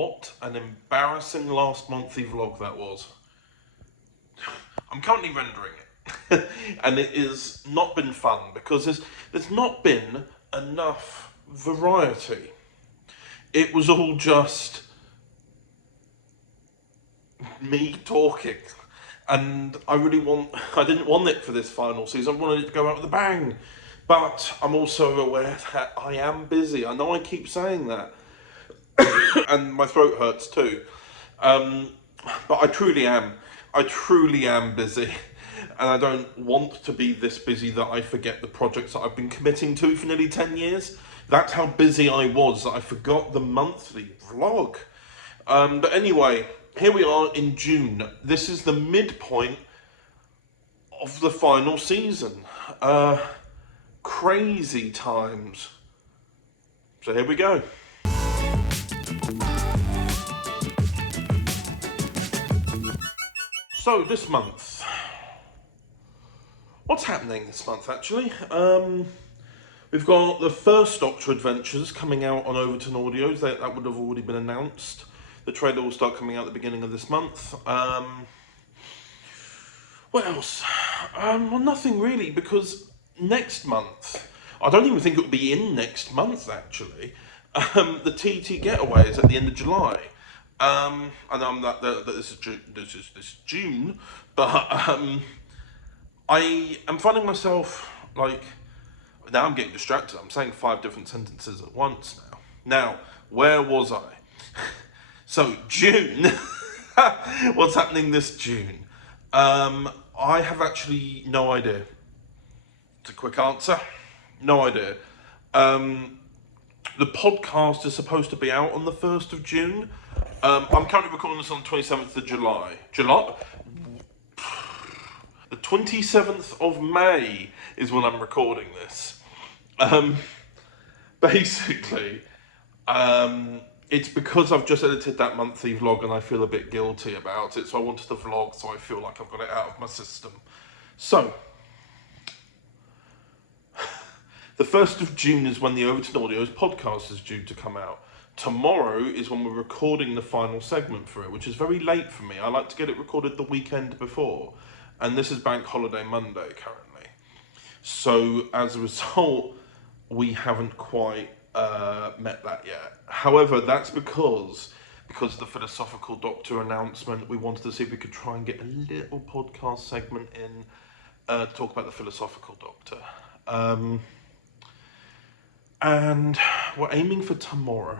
what an embarrassing last monthly vlog that was. I'm currently rendering it and it has not been fun because there's not been enough variety. It was all just me talking, and I didn't want it for this final season. I wanted it to go out with a bang, but I'm also aware that I am busy. I know I keep saying that, and my throat hurts too, but I truly am busy, and I don't want to be this busy that I forget the projects that I've been committing to for nearly 10 years. That's how busy I was that I forgot the monthly vlog. But anyway, here we are in June. This is the midpoint of the final season. Crazy times. So here we go. So this month, what's happening this month actually? We've got the first Doctor Adventures coming out on Overton Audios. That would have already been announced. The trailer will start coming out at the beginning of this month. What else? Well, nothing really, because next month, I don't even think it will be in next month actually. The TT Getaway is at the end of July. And this is June, but I am finding myself like, now I'm getting distracted. I'm saying 5 different sentences at once now. Now, where was I? So, June. What's happening this June? I have actually no idea. It's a quick answer. No idea. The podcast is supposed to be out on the 1st of June. I'm currently recording this on the 27th of July. The 27th of May is when I'm recording this. Basically, it's because I've just edited that monthly vlog and I feel a bit guilty about it, so I wanted to vlog so I feel like I've got it out of my system. So, the 1st of June is when the Overton Audios podcast is due to come out. Tomorrow is when we're recording the final segment for it, which is very late for me. I like to get it recorded the weekend before, and this is Bank Holiday Monday currently. So, as a result, we haven't quite met that yet. However, that's because of the Philosophical Doctor announcement. We wanted to see if we could try and get a little podcast segment in to talk about the Philosophical Doctor. And we're aiming for tomorrow.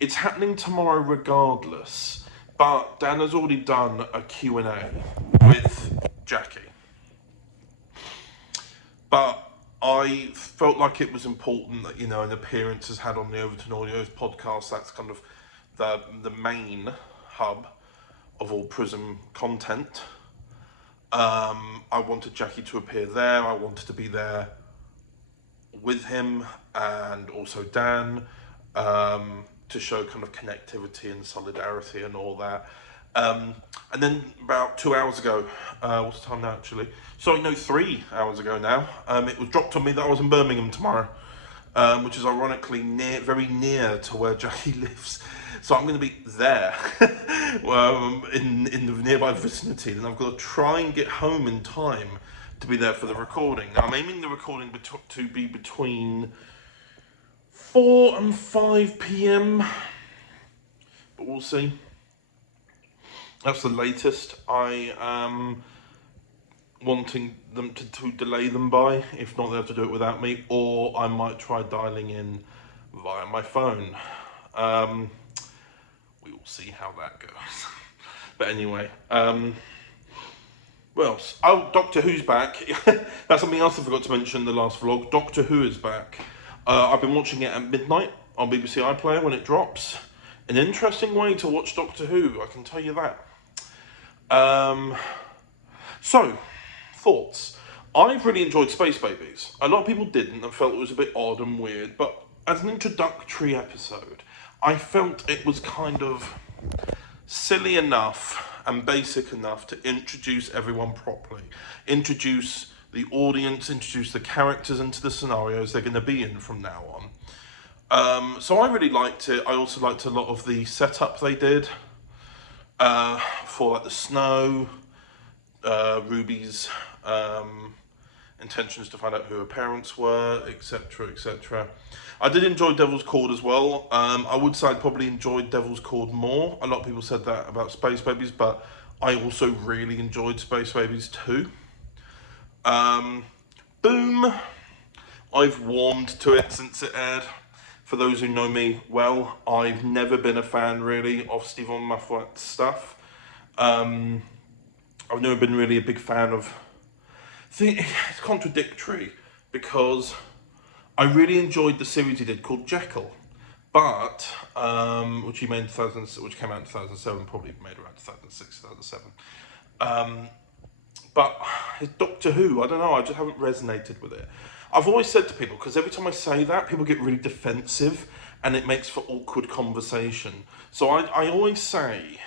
It's happening tomorrow regardless, but Dan has already done a Q&A with Jackie. But I felt like it was important that, an appearance is had on the Overton Audios podcast. That's kind of the main hub of all Prism content. I wanted Jackie to appear there. I wanted to be there with him and also Dan, to show kind of connectivity and solidarity and all that. And then about 2 hours ago, what's the time now actually? Sorry, no, 3 hours ago now, it was dropped on me that I was in Birmingham tomorrow, which is ironically very near to where Jackie lives. So I'm going to be there, in the nearby vicinity, and I've got to try and get home in time to be there for the recording. Now, I'm aiming the recording to be between 4 and 5 p.m, but we'll see. That's the latest I am wanting them to delay them by. If not, they have to do it without me, or I might try dialing in via my phone. We will see how that goes. But anyway, what else? Oh, Doctor Who's back. That's something else I forgot to mention in the last vlog. Doctor Who is back. I've been watching it at midnight on BBC iPlayer when it drops. An interesting way to watch Doctor Who, I can tell you that. So, thoughts. I've really enjoyed Space Babies. A lot of people didn't and felt it was a bit odd and weird, but as an introductory episode, I felt it was kind of silly enough and basic enough to introduce everyone properly. Introduce the audience, introduce the characters into the scenarios they're going to be in from now So I really liked it. I also liked a lot of the setup they did for like the snow, Ruby's intentions to find out who her parents were, etc, etc. I did enjoy Devil's Cord as well. I would say I probably enjoyed Devil's Cord more. A lot of people said that about Space Babies, but I also really enjoyed Space Babies too. Boom, I've warmed to it since it aired. For those who know me well, I've never been a fan really of Steven Moffat's stuff. I've never been really a big fan of... See, it's contradictory because I really enjoyed the series he did called Jekyll, but which he made in 2000, which came out in 2007, probably made around 2006, 2007. But his Doctor Who, I don't know, I just haven't resonated with it. I've always said to people, because every time I say that, people get really defensive and it makes for awkward conversation. So I always say,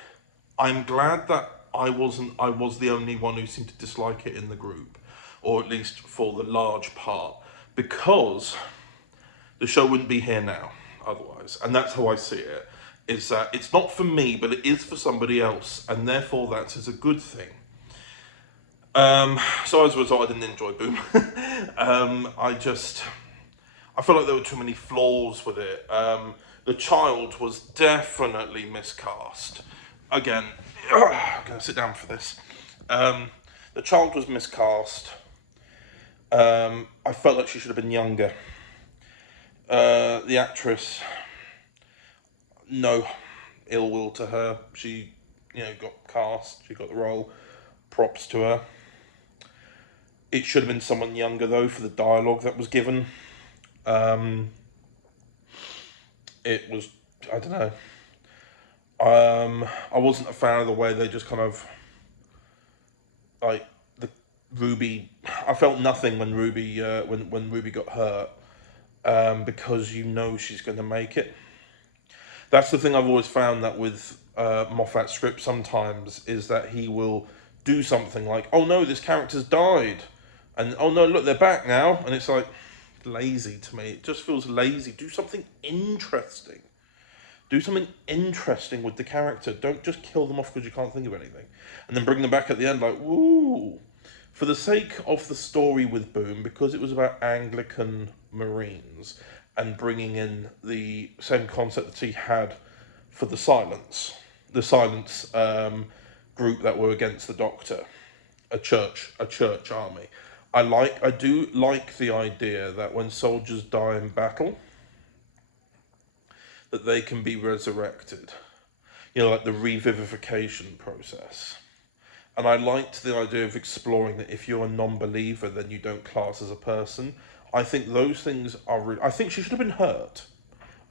I'm glad that I was the only one who seemed to dislike it in the group, or at least for the large part, because the show wouldn't be here now otherwise. And that's how I see it, is that it's not for me, but it is for somebody else, and therefore that is a good thing. So as a result, I didn't enjoy Boom. I felt like there were too many flaws with it. The child was definitely miscast. Again, I'm going to sit down for this. The child was miscast. I felt like she should have been younger. The actress, no ill will to her. She, got cast. She got the role. Props to her. It should have been someone younger though for the dialogue that was given. It was, I don't know. I wasn't a fan of the way they just kind of, like, the Ruby. I felt nothing when Ruby when Ruby got hurt, because she's going to make it. That's the thing I've always found, that with Moffat's script sometimes, is that he will do something like, oh no, this character's died, and oh no, look, they're back now, and it's like, lazy to me. It just feels lazy. Do something interesting. Do something interesting with the character. Don't just kill them off because you can't think of anything, and then bring them back at the end like, woo. For the sake of the story with Boom, because it was about Anglican Marines and bringing in the same concept that he had for the Silence group that were against the Doctor, a church army. I do like the idea that when soldiers die in battle, that they can be resurrected. Like the revivification process. And I liked the idea of exploring that if you're a non-believer, then you don't class as a person. I think those things are I think she should have been hurt.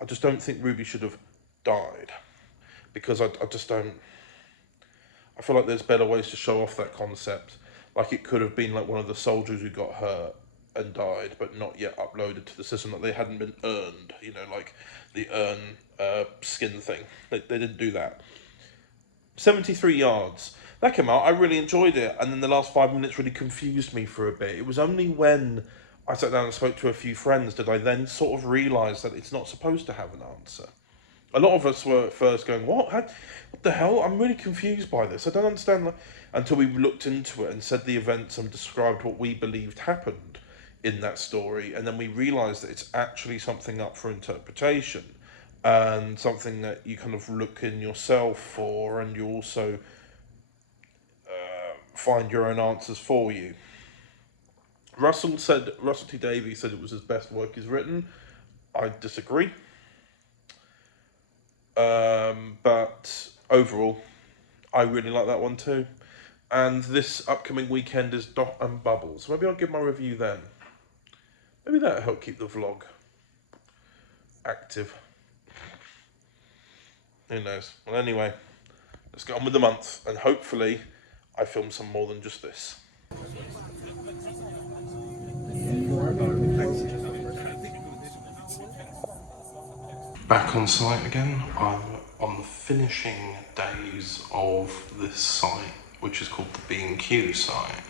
I just don't think Ruby should have died. Because I just don't... I feel like there's better ways to show off that concept. Like it could have been like one of the soldiers who got hurt and died, but not yet uploaded to the system, that they hadn't been earned, like the skin thing. They didn't do that. 73 yards. That came out, I really enjoyed it, and then the last 5 minutes really confused me for a bit. It was only when I sat down and spoke to a few friends did I then sort of realise that it's not supposed to have an answer. A lot of us were at first going, what the hell? I'm really confused by this. I don't understand. Until we looked into it and said the events and described what we believed happened in that story. And then we realised that it's actually something up for interpretation and something that you kind of look in yourself for, and you also find your own answers for you. Russell T. Davies said it was his best work he's written. I disagree. But overall, I really like that one too. And this upcoming weekend is Dot and Bubbles. Maybe I'll give my review then. Maybe that'll help keep the vlog active. Who knows? Well, anyway, let's get on with the month, and hopefully I film some more than just this. Back on site again. I'm on the finishing days of this site, which is called the B&Q site.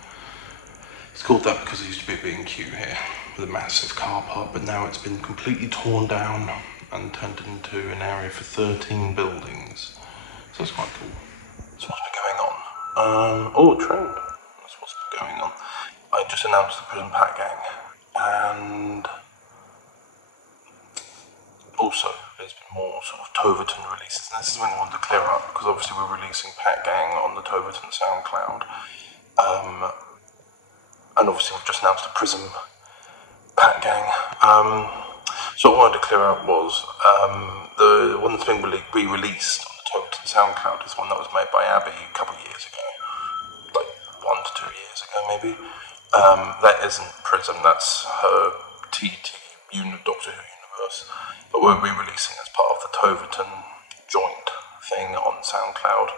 It's called that because there used to be a B&Q here. with a massive car park, but now it's been completely torn down and turned into an area for 13 buildings. So it's quite cool. That's what's been going on. Train. That's what's been going on. I just announced the Prison Pat Gang, and also there's been more sort of TOVERTON releases. And this is when I wanted to clear up, because obviously we're releasing Pat Gang on the TOVERTON SoundCloud. And obviously we've just announced the Prison Pat Gang. So what I wanted to clear up was the one that's been re-released on the TOVERTON SoundCloud is one that was made by Abby a couple of years ago, like 1 to 2 years ago maybe. That isn't Prism, that's her Doctor Who universe, but we're re-releasing as part of the TOVERTON joint thing on SoundCloud.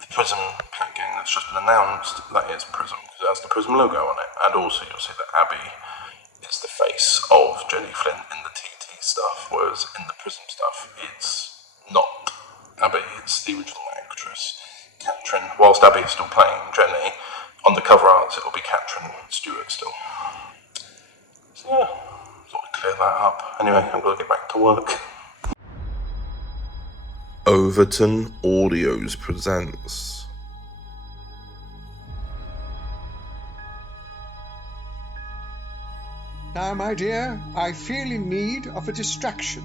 The Prism Pat Gang that's just been announced, that is Prism, because it has the Prism logo on it, and also you'll see that Abby is the face of Jenny Flint in the TT stuff, whereas in the Prism stuff it's not Abby, it's the original actress, Catherine. Whilst Abby is still playing Jenny, on the cover art it'll be Catherine Stewart still. So yeah, thought I'd clear that up. Anyway, I'm going to get back to work. Overton Audios presents. Now, my dear, I feel in need of a distraction.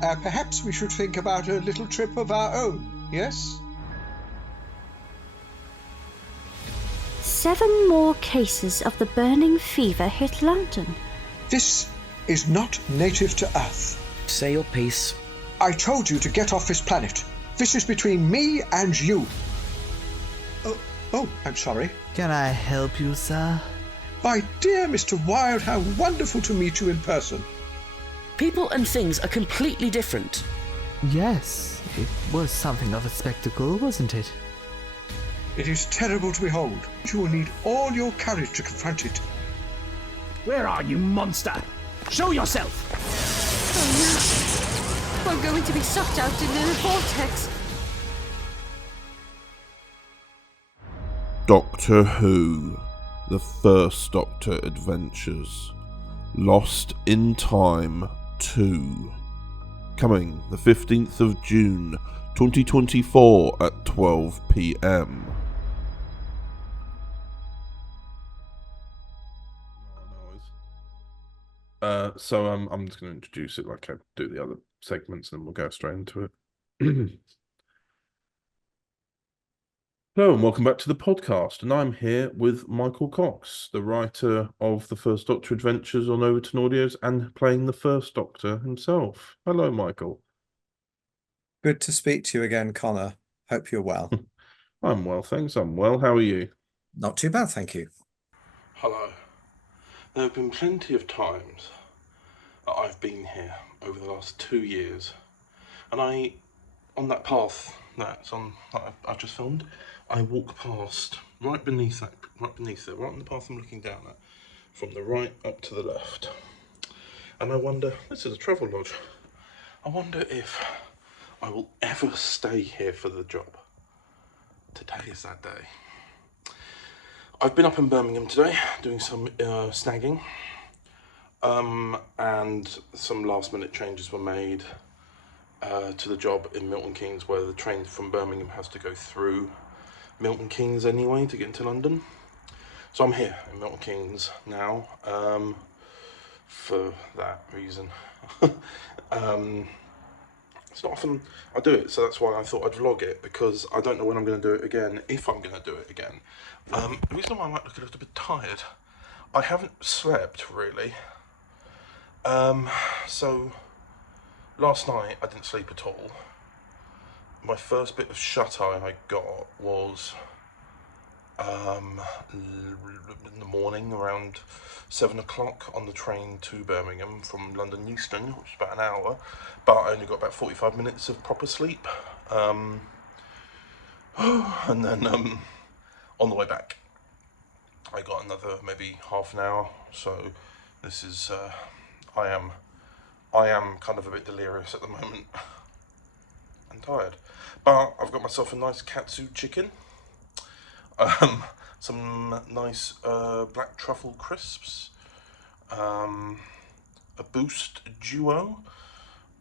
Perhaps we should think about a little trip of our own, yes? 7 more cases of the burning fever hit London. This is not native to Earth. Say your piece. I told you to get off this planet. This is between me and you. Oh, I'm sorry. Can I help you, sir? My dear Mr. Wilde, how wonderful to meet you in person. People and things are completely different. Yes, it was something of a spectacle, wasn't it? It is terrible to behold. You will need all your courage to confront it. Where are you, monster? Show yourself! Oh no! We're going to be sucked out into the vortex. Doctor Who, The First Doctor Adventures, Lost in Time 2. Coming the 15th of June 2024 at 12 p.m. So I'm just going to introduce it like I do the other segments, and then we'll go straight into it. Hello and welcome back to the podcast, and I'm here with Michael Cox, the writer of The First Doctor Adventures on Overton Audios and playing the First Doctor himself. Hello, Michael. Good to speak to you again, Connor. Hope you're well. I'm well, thanks. I'm well. How are you? Not too bad, thank you. Hello. There have been plenty of times that I've been here over the last 2 years, and on that path that I've just filmed, I walk past right beneath there, right on the path I'm looking down at, from the right up to the left, and I wonder, this is a travel lodge, I wonder if I will ever stay here for the job. Today is that day. I've been up in Birmingham today doing some snagging, and some last minute changes were made to the job in Milton Keynes, where the train from Birmingham has to go through Milton Keynes anyway to get into London. So I'm here in Milton Keynes now for that reason. It's not often I do it, so that's why I thought I'd vlog it, because I don't know when I'm going to do it again, if I'm going to do it again. The reason why I might look a little bit tired, I haven't slept really. So last night I didn't sleep at all. My first bit of shut-eye I got was in the morning around 7 o'clock on the train to Birmingham from London Euston, which is about an hour, but I only got about 45 minutes of proper sleep. And then on the way back I got another maybe half an hour. So this is I am kind of a bit delirious at the moment and tired, but I've got myself a nice katsu chicken, some nice black truffle crisps, a Boost Duo,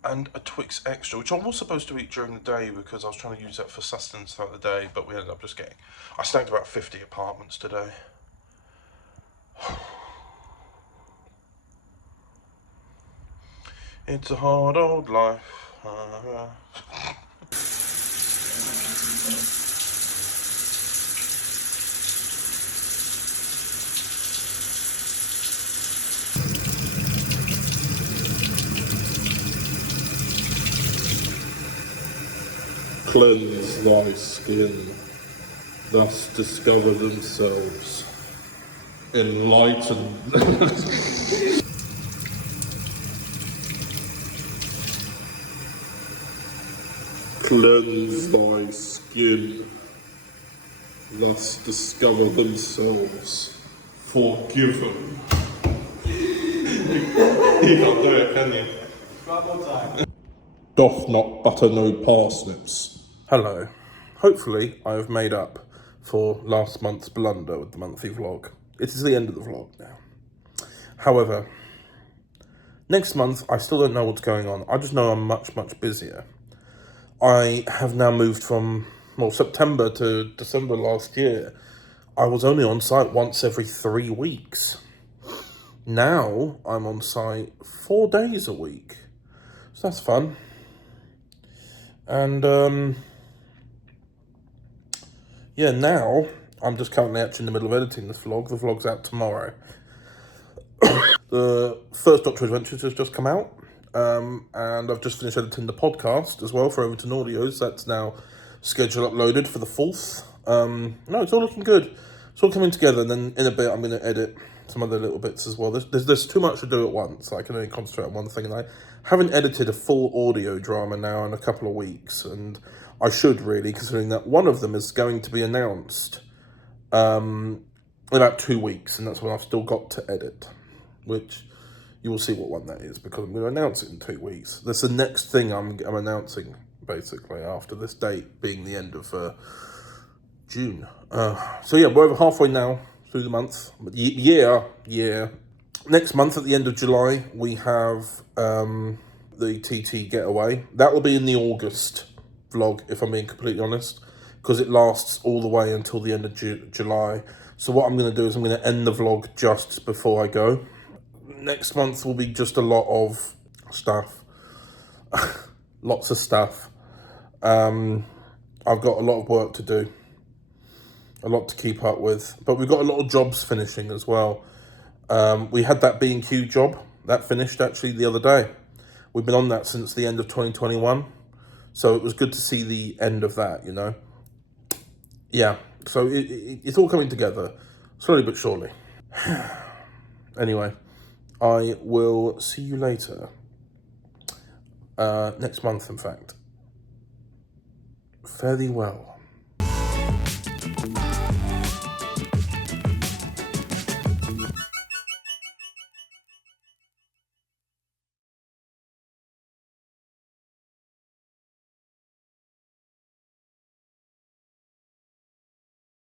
and a Twix Extra, which I was supposed to eat during the day because I was trying to use that for sustenance throughout the day, but we ended up just getting... I snagged about 50 apartments today. It's a hard old life. Cleanse thy skin, thus discover themselves. Enlighten. Cleanse thy skin, thus discover themselves. Forgiven. You can't do it, can you? One more time. Doth not butter no parsnips. Hello. Hopefully I have made up for last month's blunder with the monthly vlog. It is the end of the vlog now. However, next month I still don't know what's going on. I just know I'm much, much busier. I have now moved from, well, September to December last year. I was only on site once every 3 weeks. Now I'm on site 4 days a week. So that's fun. And yeah, now I'm just currently actually in the middle of editing this vlog. The vlog's out tomorrow. The first Doctor Adventures has just come out. And I've just finished editing the podcast as well for Overton Audios. That's now scheduled uploaded for the 4th. No, it's all looking good. It's all coming together, and then in a bit I'm going to edit some other little bits as well. There's too much to do at once. I can only concentrate on one thing, and I haven't edited a full audio drama now in a couple of weeks, and I should really, considering that one of them is going to be announced in about 2 weeks, and that's when I've still got to edit, which you will see what one that is, because I'm going to announce it in 2 weeks. That's the next thing I'm announcing, basically, after this date being the end of June. So yeah, we're over halfway now through the month. Yeah. Next month, at the end of July, we have the TT Getaway. That will be in the August vlog, if I'm being completely honest, because it lasts all the way until the end of July. So what I'm going to do is I'm going to end the vlog just before I go. Next month will be just a lot of stuff. Lots of stuff. I've got a lot of work to do. A lot to keep up with. But we've got a lot of jobs finishing as well. We had that B&Q job. That finished actually the other day. We've been on that since the end of 2021. So it was good to see the end of that, you know. Yeah, so it's all coming together, slowly but surely. Anyway, I will see you later. Next month, in fact. Fare thee well.